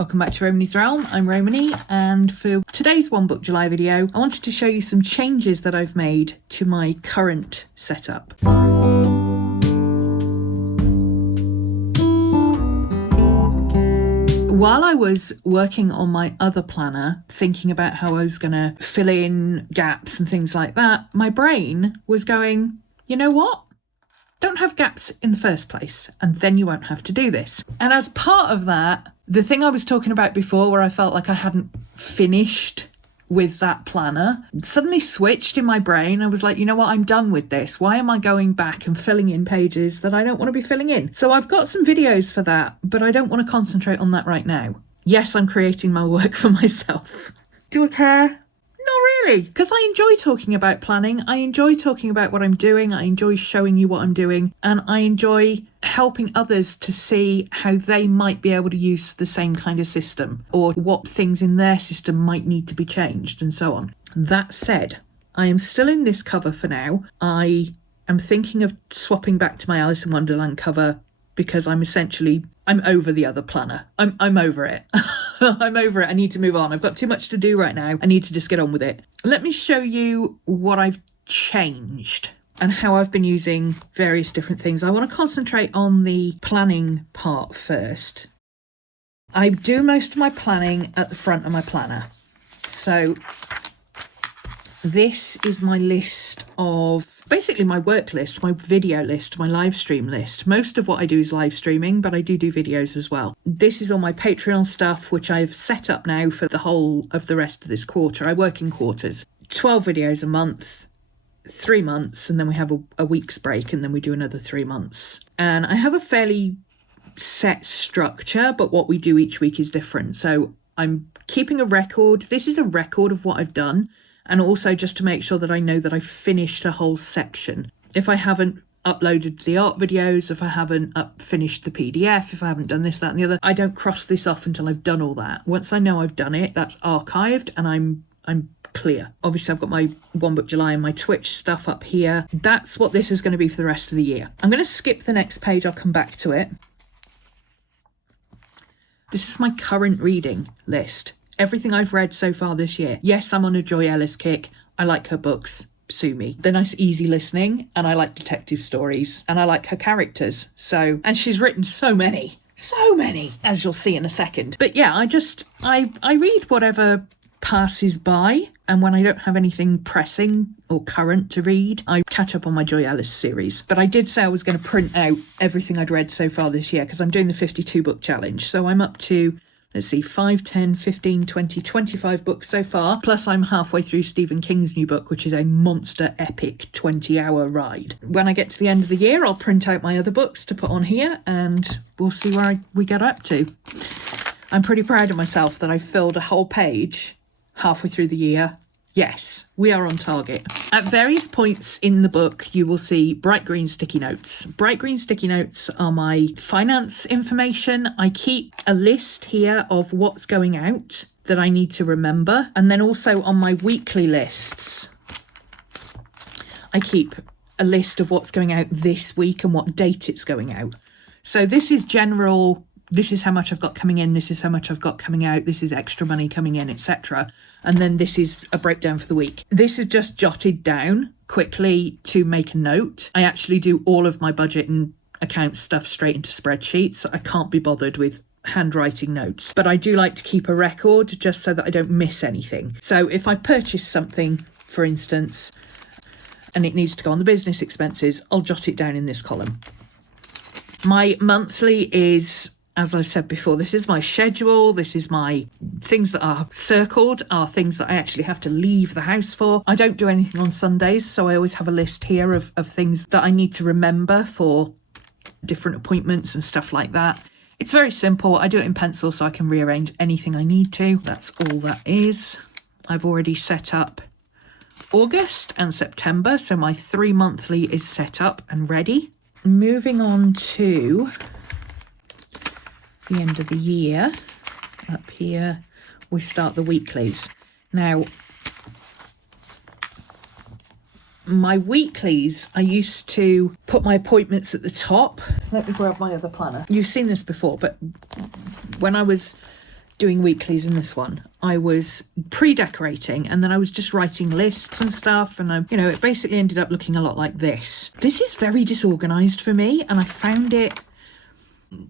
Welcome back to Romany's Realm. I'm Romany, and for today's One Book July video, I wanted to show you some changes that I've made to my current setup. While I was working on my other planner, thinking about how I was going to fill in gaps and things like that, my brain was going, you know what? Don't have gaps in the first place, and then you won't have to do this. And as part of that, the thing I was talking about before where I felt like I hadn't finished with that planner suddenly switched in my brain. I was like, you know what, I'm done with this. Why am I going back and filling in pages that I don't want to be filling in? So I've got some videos for that, but I don't want to concentrate on that right now. Yes, I'm creating my work for myself. Do I care? Not really, because I enjoy talking about planning. I enjoy talking about what I'm doing. I enjoy showing you what I'm doing, and I enjoy helping others to see how they might be able to use the same kind of system, or what things in their system might need to be changed, and so on. That said, I am still in this cover for now. I am thinking of swapping back to my Alice in Wonderland cover because I'm over the other planner. I'm over it. I'm over it. I need to move on. I've got too much to do right now. I need to just get on with it. Let me show you what I've changed and how I've been using various different things. I want to concentrate on the planning part first. I do most of my planning at the front of my planner. So this is my list of basically my work list, my video list, my live stream list. Most of what I do is live streaming, but I do videos as well. This is all my Patreon stuff, which I've set up now for the whole of the rest of this quarter. I work in quarters. 12 videos a month, 3 months, and then we have a week's break, and then we do another 3 months. And I have a fairly set structure, but what we do each week is different. So I'm keeping a record. This is a record of what I've done. And also just to make sure that I know that I've finished a whole section. If I haven't uploaded the art videos, if I haven't finished the PDF, if I haven't done this, that and the other, I don't cross this off until I've done all that. Once I know I've done it, that's archived and I'm clear. Obviously, I've got my One Book July and my Twitch stuff up here. That's what this is going to be for the rest of the year. I'm going to skip the next page. I'll come back to it. This is my current reading list. Everything I've read so far this year. Yes, I'm on a Joy Ellis kick. I like her books. Sue me. They're nice, easy listening, and I like detective stories, and I like her characters. And she's written so many, as you'll see in a second. But yeah, I read whatever passes by, and when I don't have anything pressing or current to read, I catch up on my Joy Ellis series. But I did say I was going to print out everything I'd read so far this year because I'm doing the 52 book challenge. So I'm up to, let's see, 5, 10, 15, 20, 25 books so far. Plus I'm halfway through Stephen King's new book, which is a monster epic 20-hour ride. When I get to the end of the year, I'll print out my other books to put on here and we'll see where we get up to. I'm pretty proud of myself that I filled a whole page halfway through the year. Yes, we are on target. At various points in the book, you will see bright green sticky notes. Bright green sticky notes are my finance information. I keep a list here of what's going out that I need to remember. And then also on my weekly lists, I keep a list of what's going out this week and what date it's going out. So this is general. This is how much I've got coming in. This is how much I've got coming out. This is extra money coming in, etc. And then this is a breakdown for the week. This is just jotted down quickly to make a note. I actually do all of my budget and account stuff straight into spreadsheets. I can't be bothered with handwriting notes, but I do like to keep a record just so that I don't miss anything. So if I purchase something, for instance, and it needs to go on the business expenses, I'll jot it down in this column. My monthly is, as I've said before, this is my schedule. This is my things that are circled, are things that I actually have to leave the house for. I don't do anything on Sundays, so I always have a list here of things that I need to remember for different appointments and stuff like that. It's very simple. I do it in pencil so I can rearrange anything I need to. That's all that is. I've already set up August and September, so my 3 monthly is set up and ready. Moving on to the end of the year, up here we start the weeklies. Now my weeklies, I used to put my appointments at the top. Let me grab my other planner. You've seen this before, but when I was doing weeklies in this one, I was pre-decorating and then I was just writing lists and stuff, and it basically ended up looking a lot like this. This is very disorganized for me, and I found it...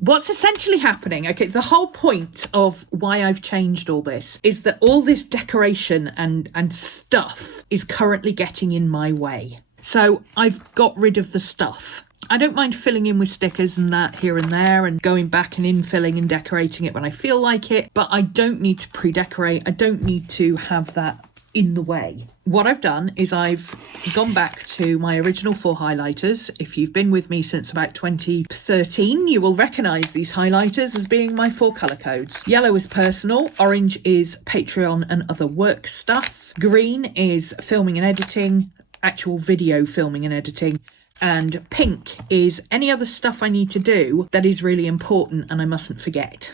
What's essentially happening, okay, the whole point of why I've changed all this is that all this decoration and stuff is currently getting in my way. So I've got rid of the stuff. I don't mind filling in with stickers and that here and there and going back and infilling and decorating it when I feel like it, but I don't need to pre-decorate. I don't need to have that in the way. What I've done is I've gone back to my original 4 highlighters. If you've been with me since about 2013, you will recognise these highlighters as being my 4 colour codes. Yellow is personal, orange is Patreon and other work stuff, green is filming and editing, actual video filming and editing, and pink is any other stuff I need to do that is really important and I mustn't forget.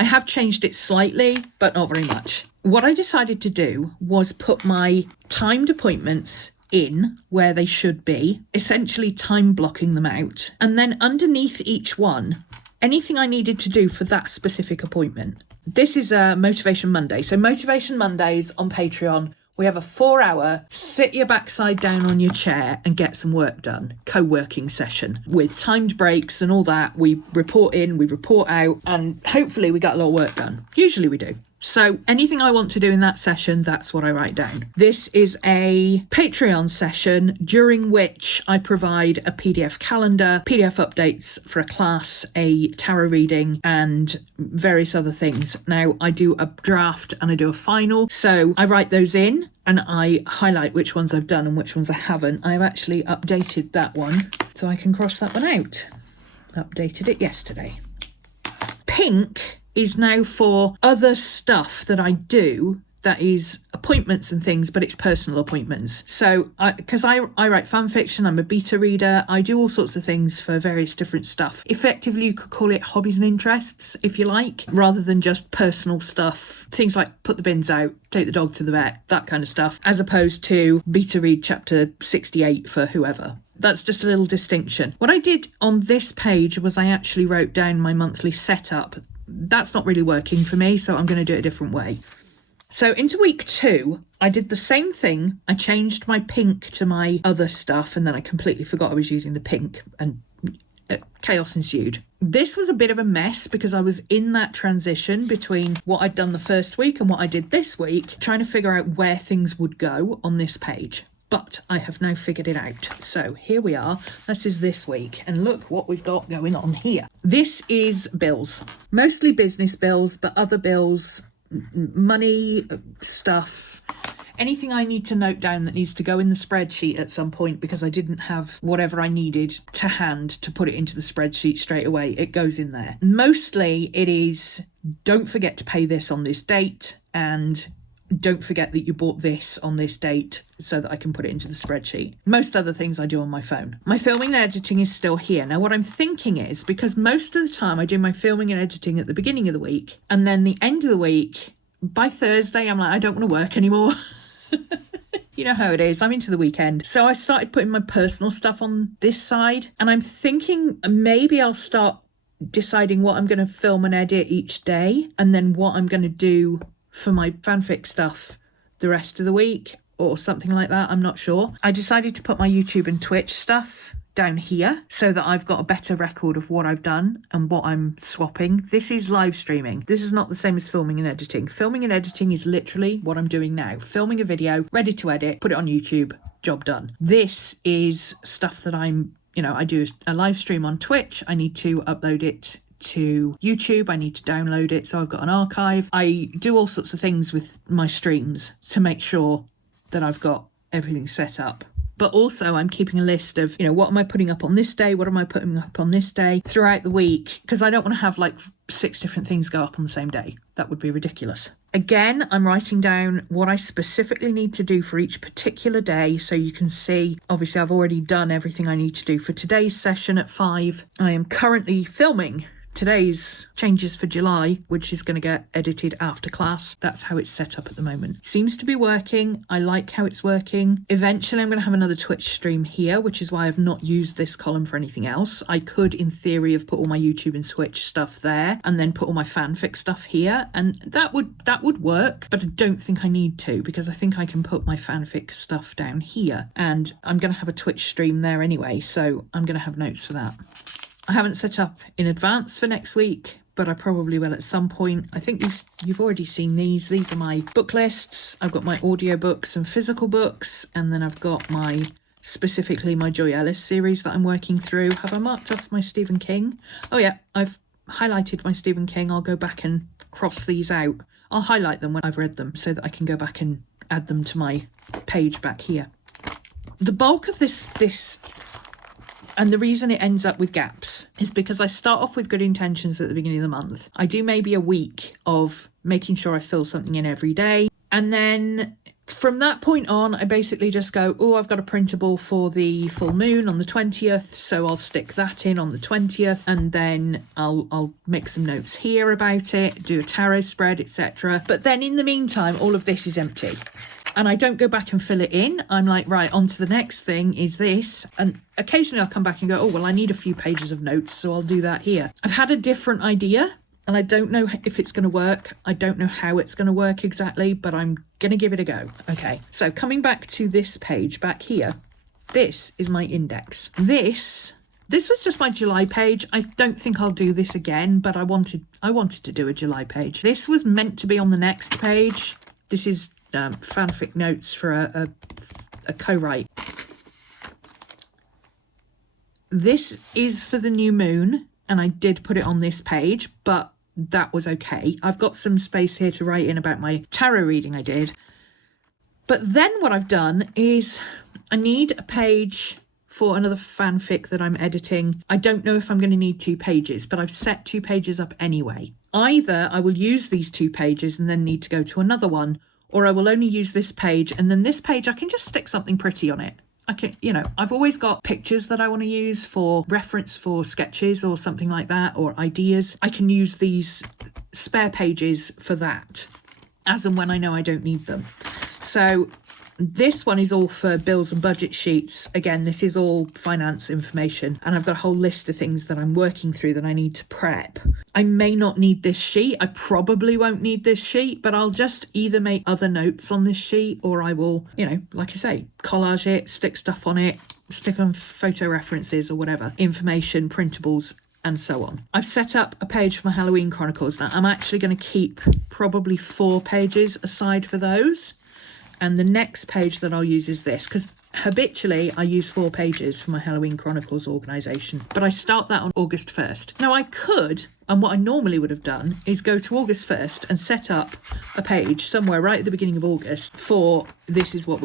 I have changed it slightly, but not very much. What I decided to do was put my timed appointments in where they should be, essentially time blocking them out, and then underneath each one, anything I needed to do for that specific appointment. This is a Motivation Monday. So Motivation Mondays on Patreon, we have a 4-hour sit your backside down on your chair and get some work done co-working session with timed breaks and all that. We report in, we report out, and hopefully we got a lot of work done. Usually we do. So anything I want to do in that session, that's what I write down. This is a Patreon session during which I provide a PDF calendar, PDF updates for a class, a tarot reading, and various other things. Now, I do a draft and I do a final. So I write those in and I highlight which ones I've done and which ones I haven't. I've actually updated that one so I can cross that one out. Updated it yesterday. Pink is now for other stuff that I do that is appointments and things, but it's personal appointments. So because I write fan fiction, I'm a beta reader, I do all sorts of things for various different stuff. Effectively, you could call it hobbies and interests, if you like, rather than just personal stuff. Things like put the bins out, take the dog to the vet, that kind of stuff, as opposed to beta read chapter 68 for whoever. That's just a little distinction. What I did on this page was I actually wrote down my monthly setup. That's not really working for me, so I'm going to do it a different way. So into week 2, I did the same thing. I changed my pink to my other stuff, and then I completely forgot I was using the pink, and chaos ensued. This was a bit of a mess because I was in that transition between what I'd done the first week and what I did this week, trying to figure out where things would go on this page. But I have now figured it out. So here we are. This is this week. And look what we've got going on here. This is bills. Mostly business bills, but other bills, money, stuff, anything I need to note down that needs to go in the spreadsheet at some point because I didn't have whatever I needed to hand to put it into the spreadsheet straight away. It goes in there. Mostly it is, don't forget to pay this on this date, and don't forget that you bought this on this date so that I can put it into the spreadsheet. Most other things I do on my phone. My filming and editing is still here. Now, what I'm thinking is, because most of the time I do my filming and editing at the beginning of the week, and then the end of the week, by Thursday, I'm like, I don't want to work anymore. You know how it is. I'm into the weekend. So I started putting my personal stuff on this side, and I'm thinking maybe I'll start deciding what I'm going to film and edit each day, and then what I'm going to do for my fanfic stuff the rest of the week or something like that. I'm not sure. I decided to put my YouTube and Twitch stuff down here so that I've got a better record of what I've done and what I'm swapping. This is live streaming. This is not the same as filming and editing. Filming and editing is literally what I'm doing now. Filming a video, ready to edit, put it on YouTube, job done. This is stuff that I do a live stream on Twitch. I need to upload it to YouTube, I need to download it, so I've got an archive. I do all sorts of things with my streams to make sure that I've got everything set up. But also I'm keeping a list of, what am I putting up on this day? What am I putting up on this day throughout the week? Because I don't want to have like 6 different things go up on the same day. That would be ridiculous. Again, I'm writing down what I specifically need to do for each particular day so you can see. Obviously, I've already done everything I need to do for today's session at 5. I am currently filming today's changes for July, which is going to get edited after class. That's how it's set up at the moment. Seems to be working. I like how it's working. Eventually I'm going to have another Twitch stream here, which is why I've not used this column for anything else. I could, in theory, have put all my YouTube and Twitch stuff there and then put all my fanfic stuff here, and that would work, but I don't think I need to, because I think I can put my fanfic stuff down here, and I'm going to have a Twitch stream there anyway, so I'm going to have notes for that. I haven't set up in advance for next week, but I probably will at some point. I think you've already seen these. These are my book lists. I've got my audiobooks and physical books, and then I've got specifically my Joy Ellis series that I'm working through. Have I marked off my Stephen King? Oh yeah, I've highlighted my Stephen King. I'll go back and cross these out. I'll highlight them when I've read them so that I can go back and add them to my page back here. The bulk of this and the reason it ends up with gaps is because I start off with good intentions at the beginning of the month. I do maybe a week of making sure I fill something in every day. And then from that point on, I basically just go, oh, I've got a printable for the full moon on the 20th. So I'll stick that in on the 20th. And then I'll make some notes here about it, do a tarot spread, etc. But then in the meantime, all of this is empty. And I don't go back and fill it in. I'm like, right, on to the next thing is this. And occasionally I'll come back and go, oh, well, I need a few pages of notes, so I'll do that here. I've had a different idea, and I don't know if it's going to work. I don't know how it's going to work exactly, but I'm going to give it a go. Okay, so coming back to this page back here, this is my index. This was just my July page. I don't think I'll do this again, but I wanted to do a July page. This was meant to be on the next page. This is fanfic notes for a co-write. This is for the new moon, and I did put it on this page, but that was okay. I've got some space here to write in about my tarot reading I did. But then what I've done is I need a page for another fanfic that I'm editing. I don't know if I'm going to need 2 pages, but I've set 2 pages up anyway. Either I will use these 2 pages and then need to go to another one, or I will only use this page, and then this page I can just stick something pretty on it. I can, I've always got pictures that I want to use for reference for sketches or something like that, or ideas. I can use these spare pages for that, as and when I know I don't need them. So this one is all for bills and budget sheets. Again, this is all finance information, and I've got a whole list of things that I'm working through that I need to prep. I may not need this sheet. I probably won't need this sheet, but I'll just either make other notes on this sheet, or I will, like I say, collage it, stick stuff on it, stick on photo references or whatever, information, printables, and so on. I've set up a page for my Halloween Chronicles. Now, I'm actually going to keep probably 4 pages aside for those. And the next page that I'll use is this, because habitually I use 4 pages for my Halloween Chronicles organisation, but I start that on August 1st. Now I could, and what I normally would have done, is go to August 1st and set up a page somewhere right at the beginning of August for this is what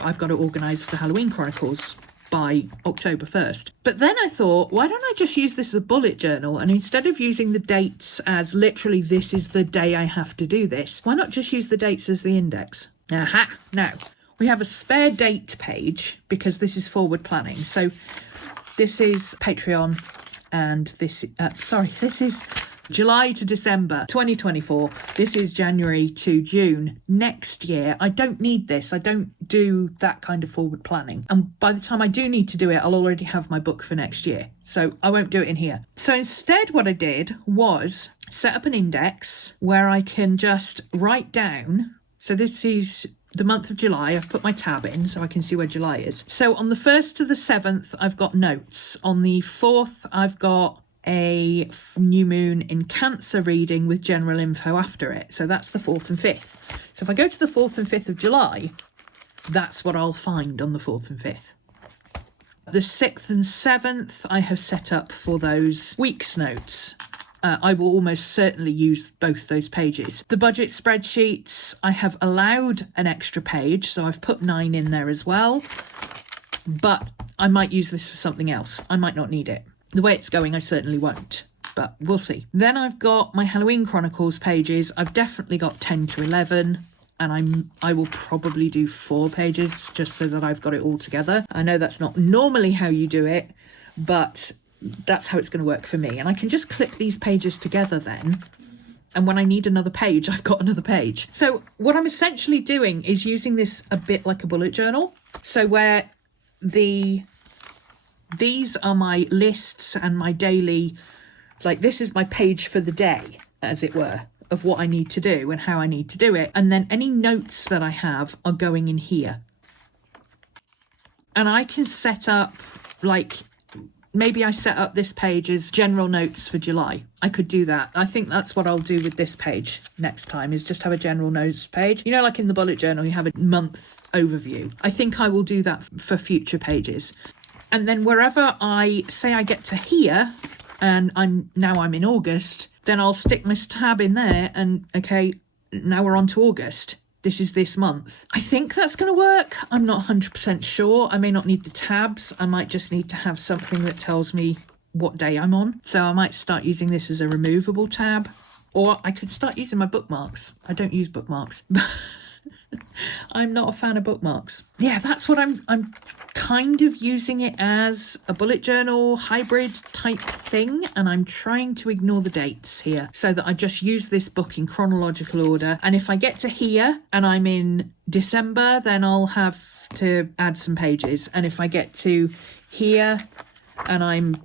I've got to organise for Halloween Chronicles by October 1st. But then I thought, why don't I just use this as a bullet journal, and instead of using the dates as literally this is the day I have to do this, why not just use the dates as the index? Aha! Now, we have a spare date page because this is forward planning. So this is Patreon, and this is July to December 2024. This is January to June next year. I don't need this. I don't do that kind of forward planning. And by the time I do need to do it, I'll already have my book for next year. So I won't do it in here. So instead what I did was set up an index where I can just write down. So this is the month of July. I've put my tab in so I can see where July is. So on the 1st to the 7th, I've got notes. On the 4th, I've got a new moon in Cancer reading with general info after it. So that's the 4th and 5th. So if I go to the 4th and 5th of July, that's what I'll find on the 4th and 5th. The 6th and 7th, I have set up for those week's notes. I will almost certainly use both those pages. The budget spreadsheets, I have allowed an extra page, so I've put 9 in there as well. But I might use this for something else. I might not need it. The way it's going, I certainly won't, but we'll see. Then I've got my Halloween Chronicles pages. I've definitely got 10 to 11, and I will probably do 4 pages just so that I've got it all together. I know that's not normally how you do it, but that's how it's going to work for me. And I can just click these pages together then. And when I need another page, I've got another page. So what I'm essentially doing is using this a bit like a bullet journal. So where these are my lists and my daily, like this is my page for the day, as it were, of what I need to do and how I need to do it. And then any notes that I have are going in here. And I can set up, like, maybe I set up this page as general notes for July. I could do that. I think that's what I'll do with this page next time, is just have a general notes page. You know, like in the bullet journal, you have a month overview. I think I will do that for future pages. And then wherever I say I get to here, and I'm in August, then I'll stick my tab in there and, okay, now we're on to August. This is this month. I think that's going to work. I'm not 100% sure. I may not need the tabs. I might just need to have something that tells me what day I'm on. So I might start using this as a removable tab, or I could start using my bookmarks. I don't use bookmarks. I'm not a fan of bookmarks. Yeah, that's what I'm kind of using it as, a bullet journal hybrid type thing, and I'm trying to ignore the dates here so that I just use this book in chronological order. And if I get to here and I'm in December, then I'll have to add some pages. And if I get to here and I'm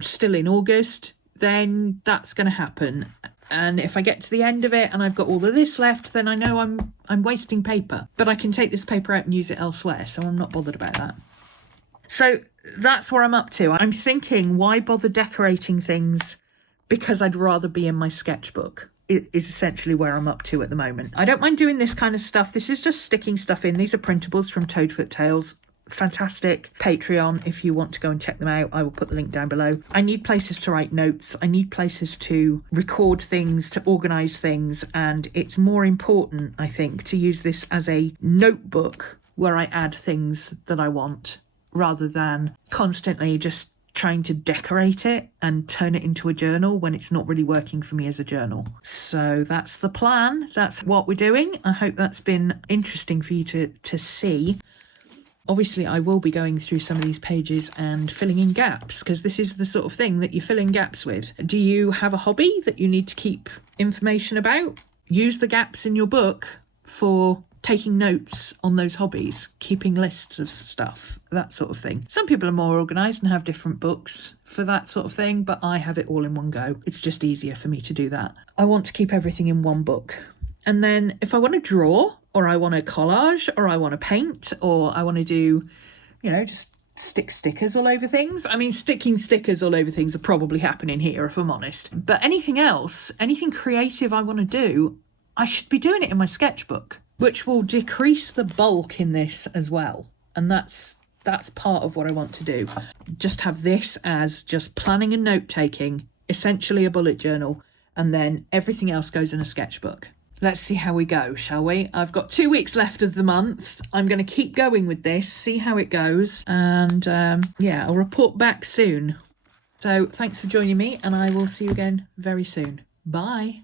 still in August, then that's going to happen. And if I get to the end of it and I've got all of this left, then I know I'm wasting paper. But I can take this paper out and use it elsewhere, so I'm not bothered about that. So that's where I'm up to. I'm thinking, why bother decorating things? Because I'd rather be in my sketchbook. It is essentially where I'm up to at the moment. I don't mind doing this kind of stuff. This is just sticking stuff in. These are printables from Toadfoot Tales. Fantastic. Patreon, if you want to go and check them out, I will put the link down below. I need places to write notes. I need places to record things, to organise things, and it's more important, I think, to use this as a notebook where I add things that I want, rather than constantly just trying to decorate it and turn it into a journal when it's not really working for me as a journal. So that's the plan. That's what we're doing. I hope that's been interesting for you to see. Obviously, I will be going through some of these pages and filling in gaps, because this is the sort of thing that you fill in gaps with. Do you have a hobby that you need to keep information about? Use the gaps in your book for taking notes on those hobbies, keeping lists of stuff, that sort of thing. Some people are more organised and have different books for that sort of thing, but I have it all in one go. It's just easier for me to do that. I want to keep everything in one book. And then if I want to draw, or I want to collage, or I want to paint, or I want to do, you know, just stick stickers all over things. I mean, sticking stickers all over things are probably happening here, if I'm honest. But anything else, anything creative I want to do, I should be doing it in my sketchbook, which will decrease the bulk in this as well. And that's part of what I want to do. Just have this as just planning and note-taking, essentially a bullet journal, and then everything else goes in a sketchbook. Let's see how we go, shall we? I've got 2 weeks left of the month. I'm going to keep going with this, see how it goes. And yeah, I'll report back soon. So thanks for joining me, and I will see you again very soon. Bye.